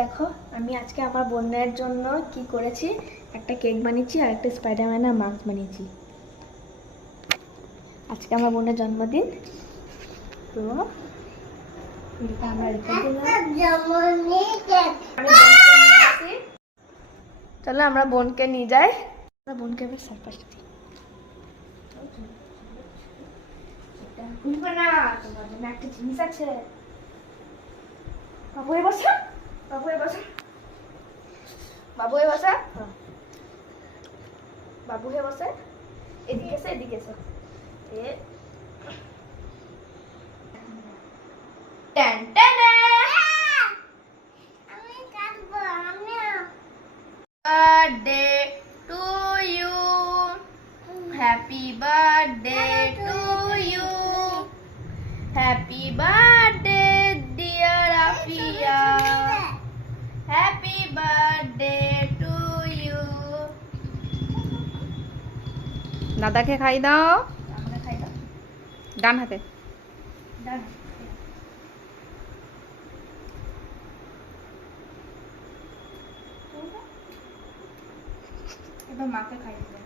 দেখো আমি আজকে আমার বোনের জন্য কি করেছি, একটা কেক বানিয়েছি আর একটা স্পাইডারম্যানের মাস্ক বানিয়েছি। আজকে আমার বোনের জন্মদিন, তো এটা আমরা রেখে দিলাম। চলো আমরা বোনকে নিয়ে যাই। আমরা বোনকে এবার সারপ্রাইজটা দিই। না, তোমার জন্য একটা জিনিস আছে। বাবু এ বসা, বাবু এ বসা, বাবু এ বসা, বাবু হে বসে। এদিকে এসে, এদিকে এসে। ট্যান ট্যান, আমি কাটবো। Birthday to you, happy birthday to you, happy birthday dear Afia, happy birthday to you. দাদাকে খাই দাও, আমাকে খাই দাও, ডান হাতে। ডান। এবার মাকে খাই দিবে।